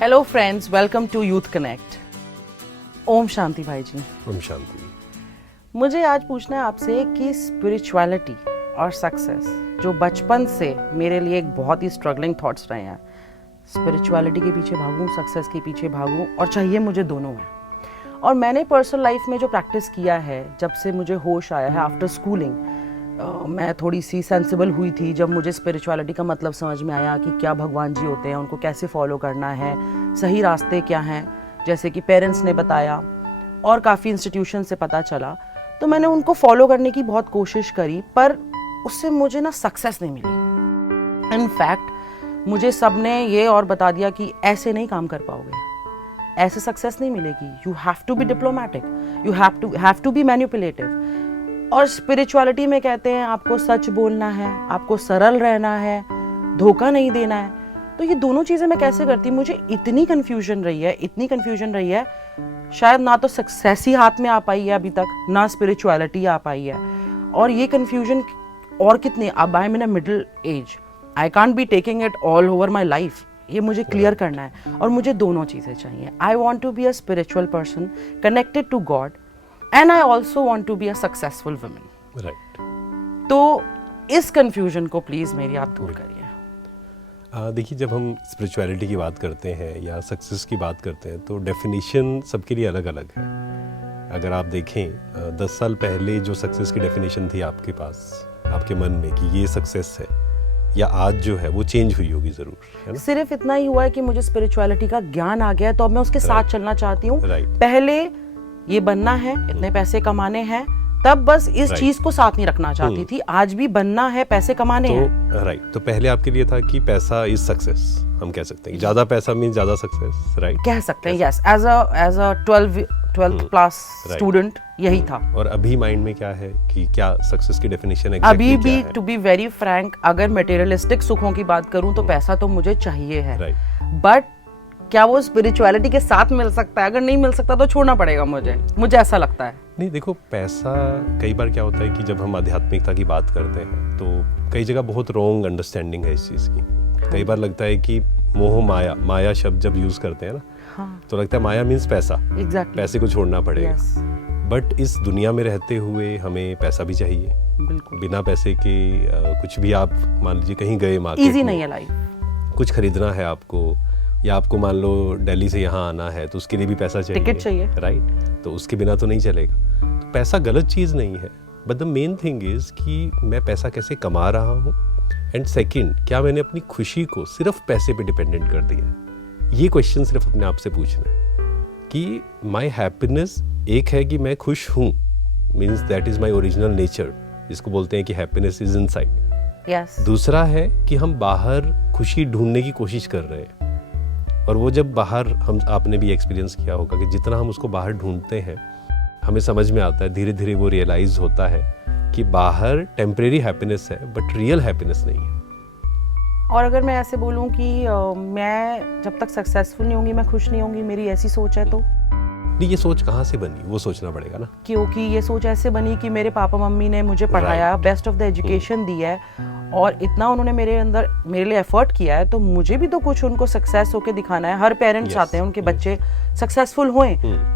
Hello friends, welcome to youth connect. ओम शांति भाई जी। ओम शांति। मुझे आज पूछना है आपसे कि स्पिरिचुअलिटी और सक्सेस जो बचपन से मेरे लिए एक बहुत ही स्ट्रगलिंग थॉट्स रहे हैं, स्पिरिचुअलिटी के पीछे भागूं, सक्सेस के पीछे भागूं, और चाहिए मुझे दोनों में। और मैंने पर्सनल लाइफ में जो प्रैक्टिस किया है, जब से मुझे होश आया है आफ्टर स्कूलिंग, मैं थोड़ी सी सेंसिबल हुई थी जब मुझे स्पिरिचुअलिटी का मतलब समझ में आया कि क्या भगवान जी होते हैं, उनको कैसे फॉलो करना है, सही रास्ते क्या हैं, जैसे कि पेरेंट्स ने बताया और काफ़ी इंस्टीट्यूशन से पता चला। तो मैंने उनको फॉलो करने की बहुत कोशिश करी, पर उससे मुझे ना सक्सेस नहीं मिली। इनफैक्ट मुझे सब ने ये और बता दिया कि ऐसे नहीं काम कर पाओगे, ऐसे सक्सेस नहीं मिलेगी, you have to be diplomatic, you have to be manipulative. और स्पिरिचुअलिटी में कहते हैं आपको सच बोलना है, आपको सरल रहना है, धोखा नहीं देना है। तो ये दोनों चीज़ें मैं कैसे करती, मुझे इतनी कन्फ्यूजन रही है, शायद ना तो सक्सेस ही हाथ में आ पाई है अभी तक, ना स्पिरिचुअलिटी आ पाई है। और ये कन्फ्यूजन और कितने, अब I am in a middle age, I can't be taking it all over my life, ये मुझे क्लियर करना है और मुझे दोनों चीज़ें चाहिए। I want to be a spiritual person connected to God, and I also want to be a successful woman. Right. तो इस confusion को प्लीज मेरी आप दूर करिए। देखिए, जब हम स्पिरिचुअलिटी की बात करते हैं या सक्सेस की बात करते हैं तो डेफिनेशन सबके लिए अलग अलग है। अगर आप देखें 10 साल पहले जो सक्सेस की डेफिनेशन थी आपके पास, आपके मन में कि ये सक्सेस है, या आज जो है वो चेंज हुई होगी ज़रूर, है ना? सिर्फ इतना ही हुआ है कि मुझे स्पिरिचुअलिटी का ज्ञान आ गया, तो अब मैं उसके साथ चलना चाहती हूँ। पहले ये बनना है, इतने पैसे कमाने हैं, तब बस इस चीज को साथ नहीं रखना चाहती थी। आज भी बनना है, पैसे कमाने हैं। राइट। तो पहले आपके लिए था कि पैसा इज सक्सेस, हम कह सकते हैं ज्यादा पैसा मीन ज्यादा सक्सेस, राइट? कह सकते हैं, yes. As a 12th class student यही था। और अभी माइंड में क्या है कि क्या सक्सेस की डेफिनेशन है? अभी भी टू बी वेरी फ्रैंक, अगर मटेरियलिस्टिक सुखों की बात करूं तो पैसा तो मुझे चाहिए है, बट क्या वो स्पिरिचुअलिटी के साथ मिल सकता है? अगर नहीं मिल सकता तो छोड़ना पड़ेगा मुझे ऐसा लगता है। नहीं, देखो, पैसा कई बार क्या होता है कि जब हम आध्यात्मिकता की बात करते हैं तो कई जगह बहुत रॉन्ग अंडरस्टैंडिंग है इस चीज़ की। कई बार लगता है कि मोह माया शब्द जब यूज़ करते हैं ना, तो लगता है माया मीन्स पैसा। Exactly. पैसे को छोड़ना पड़ेगा। बट इस दुनिया में रहते हुए हमें पैसा भी चाहिए। बिना पैसे के कुछ भी, आप मान लीजिए कहीं गए मार्केट, इजी नहीं है लाइफ, कुछ खरीदना है आपको, या आपको मान लो दिल्ली से यहाँ आना है तो उसके लिए भी पैसा चाहिए, टिकट चाहिए, राइट? तो उसके बिना तो नहीं चलेगा। तो पैसा गलत चीज़ नहीं है, but the main thing is कि मैं पैसा कैसे कमा रहा हूँ, एंड सेकंड, क्या मैंने अपनी खुशी को सिर्फ पैसे पे डिपेंडेंट कर दिया? ये क्वेश्चन सिर्फ अपने आप से पूछना है कि माई हैप्पीनेस, एक है कि मैं खुश हूँ, means that is my original nature, जिसको बोलते हैं कि हैप्पीनेस इज इनसाइड। दूसरा है कि हम बाहर खुशी ढूंढने की कोशिश कर रहे हैं, और वो जब बाहर, हम, आपने भी एक्सपीरियंस किया होगा कि जितना हम उसको बाहर ढूंढते हैं, हमें समझ में आता है, धीरे धीरे वो रियलाइज होता है कि बाहर टेम्परेरी हैप्पीनेस है बट रियल हैप्पीनेस नहीं है। और अगर मैं ऐसे बोलूं कि मैं जब तक सक्सेसफुल नहीं होंगी मैं खुश नहीं होंगी, मेरी ऐसी सोच है, तो नहीं, ये सोच कहाँ से बनी, वो सोचना पड़ेगा ना। क्योंकि ये सोच ऐसे बनी कि मेरे पापा मम्मी ने मुझे पढ़ाया, बेस्ट ऑफ द एजुकेशन दी है, और इतना उन्होंने मेरे लिए एफर्ट किया है, तो मुझे भी तो कुछ उनको सक्सेस होके दिखाना है। हर पेरेंट्स चाहते हैं उनके बच्चे सक्सेसफुल हों,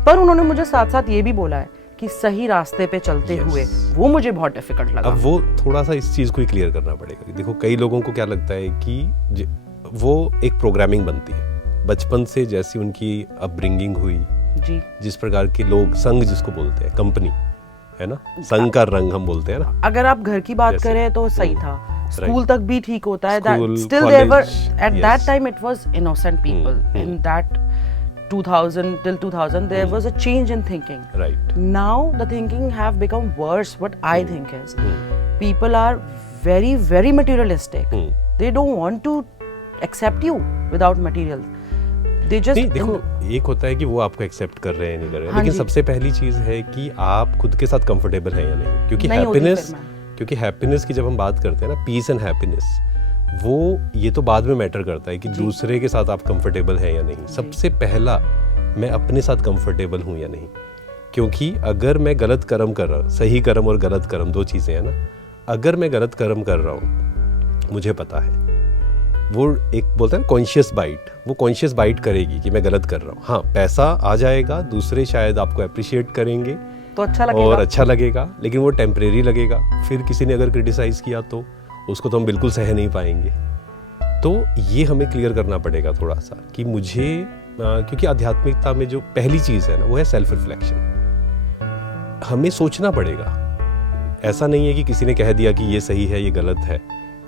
पर उन्होंने मुझे साथ साथ ये भी बोला है कि सही रास्ते पे चलते हुए, वो मुझे बहुत डिफिकल्ट लगा। अब वो थोड़ा सा इस चीज़ को ही क्लियर करना पड़ेगा। देखो, कई लोगों को क्या लगता है कि वो एक प्रोग्रामिंग बनती है बचपन से, जैसी उनकी अपब्रिंगिंग हुई जी, जिस प्रकार के लोग, संघ जिसको बोलते हैं, कंपनी है ना, संघ का रंग हम बोलते हैं ना। अगर आप घर की बात करें तो सही था, स्कूल तक भी ठीक होता है, still they were at that time it was innocent people. In that 2000 till 2000 there was a change in thinking. Right. Now the thinking have become worse. What I think is people are very very materialistic. They don't want to accept you without material. They just नहीं, देखो, एक होता है कि वो आपको accept कर रहे हैं, नहीं कर रहे हैं, लेकिन सबसे पहली चीज है कि आप खुद के साथ कंफर्टेबल हैं या नहीं। क्योंकि हैप्पीनेस की जब हम बात करते हैं ना, पीस एंड हैप्पीनेस, वो ये तो बाद में मैटर करता है कि दूसरे के साथ आप कंफर्टेबल हैं या नहीं। सबसे पहला, मैं अपने साथ कंफर्टेबल हूँ या नहीं। क्योंकि अगर मैं गलत कर्म कर रहा हूँ, सही कर्म और गलत कर्म दो चीज़ें हैं ना, अगर मैं गलत कर्म कर रहा हूँ, मुझे पता है, वो एक बोलते हैं कॉन्शियस बाइट, वो कॉन्शियस बाइट करेगी कि मैं गलत कर रहा हूँ। हाँ, पैसा आ जाएगा, दूसरे शायद आपको अप्रिशिएट करेंगे तो अच्छा लगेगा, और अच्छा लगेगा, लेकिन वो टेम्परेरी लगेगा। फिर किसी ने अगर क्रिटिसाइज किया तो उसको तो हम बिल्कुल सह नहीं पाएंगे। तो ये हमें क्लियर करना पड़ेगा थोड़ा सा कि मुझे क्योंकि आध्यात्मिकता में जो पहली चीज़ है ना वो है सेल्फ रिफ्लेक्शन। हमें सोचना पड़ेगा, ऐसा नहीं है कि किसी ने कह दिया कि ये सही है ये गलत है,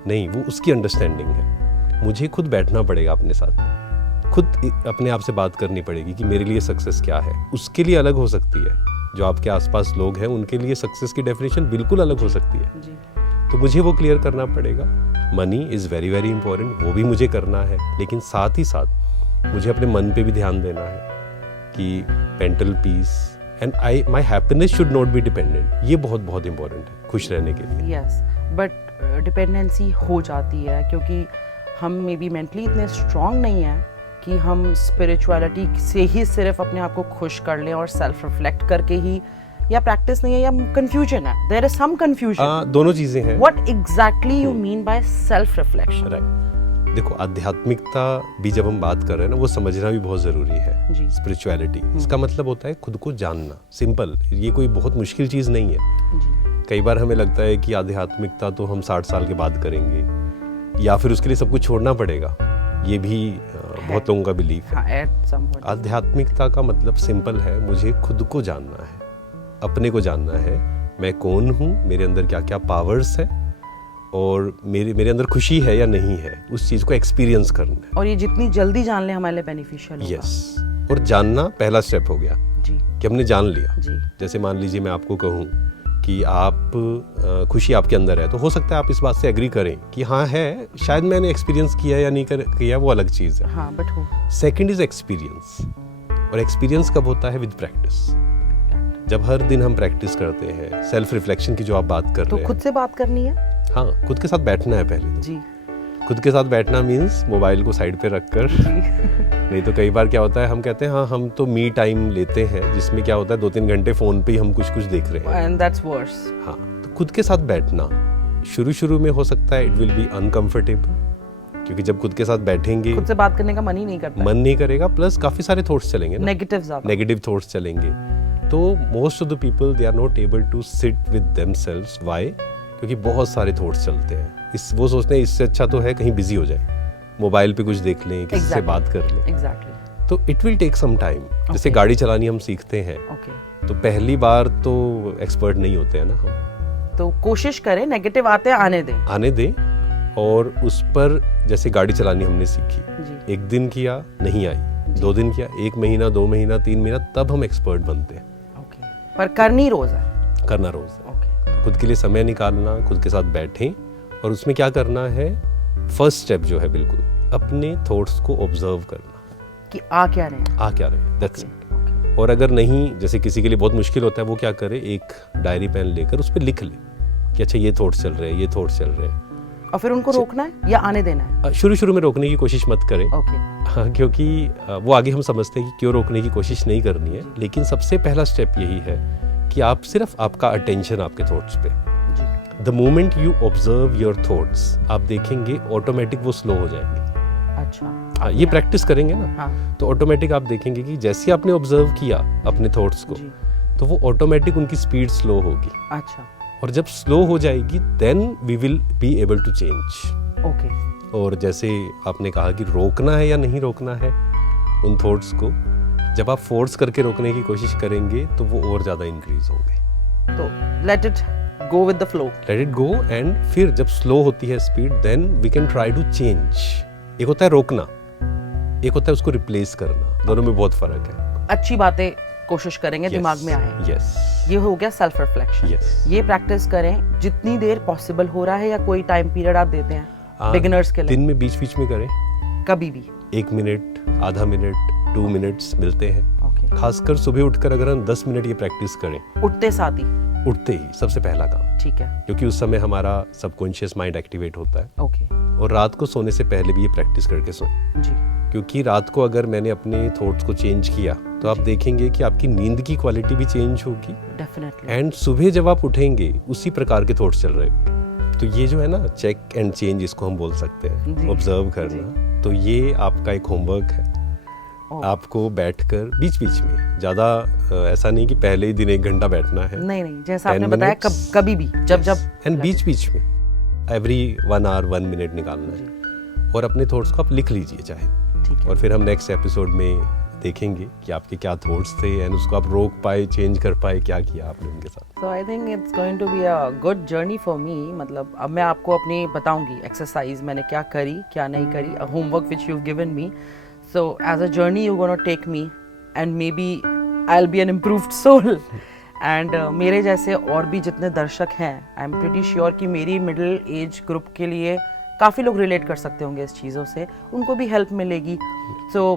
नहीं, वो उसकी अंडरस्टैंडिंग है। मुझे खुद बैठना पड़ेगा अपने साथ, खुद अपने आप से बात करनी पड़ेगी कि मेरे लिए सक्सेस क्या है। उसके लिए अलग हो सकती है, जो आपके आसपास लोग हैं उनके लिए सक्सेस की डेफिनेशन बिल्कुल अलग हो सकती है जी। तो मुझे वो क्लियर करना पड़ेगा। Money is very very important, वो भी मुझे करना है, लेकिन साथ ही साथ मुझे अपने मन पे भी ध्यान देना है कि mental peace and my happiness should not be dependent. ये बहुत बहुत इंपॉर्टेंट है खुश रहने के लिए। यस, बट डिपेंडेंसी हो जाती है क्योंकि हम मे बी मेंटली इतने स्ट्रॉन्ग नहीं हैं कि हम स्पिरिचुअलिटी से ही सिर्फ अपने आप को खुश कर लें और सेल्फ रिफ्लेक्ट करके ही, या प्रैक्टिस नहीं है या कंफ्यूजन है, देयर इज सम कंफ्यूजन। दोनों चीज़ें हैं। What exactly you mean by self reflection? Right, देखो आध्यात्मिकता भी जब हम बात कर रहे हैं ना वो समझना भी बहुत ज़रूरी है। जी। स्पिरिचुअलिटी इसका मतलब होता है खुद को जानना, सिंपल, ये कोई बहुत मुश्किल चीज़ नहीं है। जी। कई बार हमें लगता है कि आध्यात्मिकता तो हम 60 साल के बाद करेंगे या फिर उसके लिए सब कुछ छोड़ना पड़ेगा, ये भी बहुत लोगों का बिलीफ है। हाँ, at some point. आध्यात्मिकता का मतलब सिंपल है, मुझे खुद को जानना है, अपने को जानना है, मैं कौन हूँ, मेरे अंदर क्या क्या पावर्स है और मेरे अंदर खुशी है या नहीं है, उस चीज़ को एक्सपीरियंस करना है। और ये जितनी जल्दी जान ले हमारे लिए बेनिफिशियल होगा। यस, और जानना पहला स्टेप हो गया जी। कि हमने जान लिया। जी। जैसे मान लीजिए मैं आपको कहूँ कि आप खुशी आपके अंदर है, तो हो सकता है आप इस बात से एग्री करें कि हाँ है, शायद मैंने एक्सपीरियंस किया या नहीं किया वो अलग चीज़ है। हाँ, बट हो। सेकंड इज एक्सपीरियंस, और एक्सपीरियंस कब होता है? With practice. जब हर दिन हम प्रैक्टिस करते हैं, सेल्फ रिफ्लेक्शन की जो आप बात कर तो रहे हैं, खुद से बात करनी है। हाँ, खुद के साथ बैठना है पहले तो। जी। खुद के साथ बैठना मीन्स मोबाइल को साइड पे रखकर नहीं तो कई बार क्या होता है, हम कहते हैं हाँ हम तो मी टाइम लेते हैं, जिसमें क्या होता है 2-3 घंटे फ़ोन पे ही हम कुछ देख रहे हैं। And that's worse. हाँ, तो खुद के साथ बैठना शुरू में हो सकता है इट विल बी अनकंफर्टेबल, क्योंकि जब खुद के साथ बैठेंगे खुद से बात करने का मन ही नहीं करता। मन नहीं करेगा, प्लस काफ़ी सारे थॉट्स चलेंगे ना, नेगेटिव थॉट्स चलेंगे। तो most of the people they are not able to sit with themselves. Why? क्योंकि बहुत सारे थॉट्स चलते हैं। वो सोचते हैं इससे अच्छा तो है कहीं बिजी हो जाए, मोबाइल पे कुछ देख लें, किसी से बात कर लें। एग्जैक्टली। तो it will take some time. जैसे गाड़ी चलानी हम सीखते हैं, तो पहली बार तो एक्सपर्ट नहीं होते हैं ना हम, तो कोशिश करें, नेगेटिव आते हैं आने दें, और उस पर जैसे गाड़ी चलानी हमने सीखी, जी। 1 दिन किया नहीं आई, 2 दिन किया, 1 महीना, 2 महीना, 3 महीना, तब हम एक्सपर्ट बनते हैं। पर करनी रोज है, करना रोज है। तो खुद के लिए समय निकालना, खुद के साथ बैठें, और उसमें क्या करना है, फर्स्ट स्टेप जो है बिल्कुल अपने थॉट्स को ऑब्जर्व करना कि आ क्या रहे हैं, दैट्स इट। और अगर नहीं, जैसे किसी के लिए बहुत मुश्किल होता है, वो क्या करे, एक डायरी पेन लेकर उस पर लिख ले कि अच्छा ये थॉट्स चल रहे हैं, ये थॉट्स चल रहे हैं, और फिर उनको रोकना है या आने देना है। शुरू में रोकने की कोशिश मत करें। हाँ, क्योंकि वो आगे हम समझते हैं कि क्यों रोकने की कोशिश नहीं करनी है, लेकिन सबसे पहला स्टेप यही है कि आप सिर्फ आपका अटेंशन आपके थॉट्स पे। The moment you observe your thoughts, आप देखेंगे ऑटोमेटिक वो स्लो हो जाएंगे। अच्छा। हाँ, ये प्रैक्टिस करेंगे ना, हाँ। तो ऑटोमेटिक आप देखेंगे कि जैसे आपने ऑब्जर्व किया अपने थॉट्स को, तो वो ऑटोमेटिक उनकी स्पीड स्लो होगी। अच्छा। और जब स्लो हो जाएगी then we will be able to change. Okay. और जैसे आपने कहा कि रोकना है या नहीं रोकना है उन थॉट्स को, जब आप फोर्स करके रोकने की कोशिश करेंगे तो वो और ज़्यादा इंक्रीज होंगे। तो let it go with the flow, let it go, and फिर जब स्लो होती है speed, then we can try to change. एक होता है रोकना, एक होता है उसको रिप्लेस करना, दोनों में बहुत फर्क है। अच्छी बातें कोशिश करेंगे दिमाग में आए। यस, ये हो गया सेल्फ रिफ्लेक्शन। ये प्रैक्टिस करें जितनी देर पॉसिबल हो रहा है, या कोई टाइम पीरियड आप देते हैं बिगिनर्स के लिए? दिन में बीच में करें, कभी भी 1 मिनट, आधा मिनट, 2 मिनट्स मिलते हैं। खासकर सुबह उठकर अगर हम 10 मिनट ये प्रैक्टिस करें, उठते ही सबसे पहला काम, ठीक है, क्योंकि उस समय हमारा सबकॉन्शियस माइंड एक्टिवेट होता है। ओके। और रात को सोने से पहले भी ये प्रैक्टिस करके सोएं जी, क्योंकि रात को अगर मैंने अपने थॉट्स को चेंज किया तो आप देखेंगे कि आपकी नींद की क्वालिटी भी चेंज होगी। डेफिनेटली। एंड सुबह जब आप उठेंगे उसी प्रकार के थॉट्स चल रहे होंगे, तो ये जो है ना चेक एंड चेंज, इसको हम बोल सकते जी, हैं, ऑब्जर्व करना, तो ये आपका एक होमवर्क है। आपको बैठकर बीच बीच में, ज़्यादा ऐसा नहीं कि पहले ही दिन 1 घंटा बैठना है, नहीं, जैसा आपने बताया कभी भी जब एंड बीच बीच में एवरी 1 आवर 1 मिनट निकालना है, और अपने थॉट्स को आप लिख लीजिए चाहे, ठीक है। और फिर हम नेक्स्ट एपिसोड में देखेंगे कि आपके क्या थॉट्स थे एंड उसको आप रोक पाए, चेंज कर पाए, क्या किया आपने उनके साथ। So I think it's going to be a good journey for me. मतलब अब मैं आपको अपनी बताऊंगी एक्सरसाइज मैंने क्या करी क्या नहीं करी, a homework which you given me. So as a journey you gonna take me and maybe I will be an improved soul. And मेरे जैसे और भी जितने दर्शक हैं, आई एम प्रीटी श्योर कि मेरी मिडिल एज ग्रुप के लिए काफ़ी लोग रिलेट कर सकते होंगे इस चीज़ों से, उनको भी हेल्प मिलेगी। So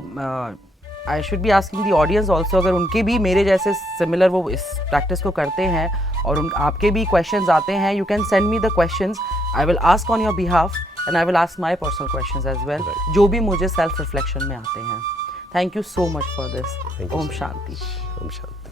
I should be asking the audience also, अगर उनके भी मेरे जैसे सिमिलर वो इस प्रैक्टिस को करते हैं और उन आपके भी क्वेश्चंस आते हैं, you can send me the questions, I will ask on your behalf and I will ask my personal questions as well, जो भी मुझे सेल्फ रिफ्लेक्शन में आते हैं। Thank you so much for this. Om Shanti. Om Shanti.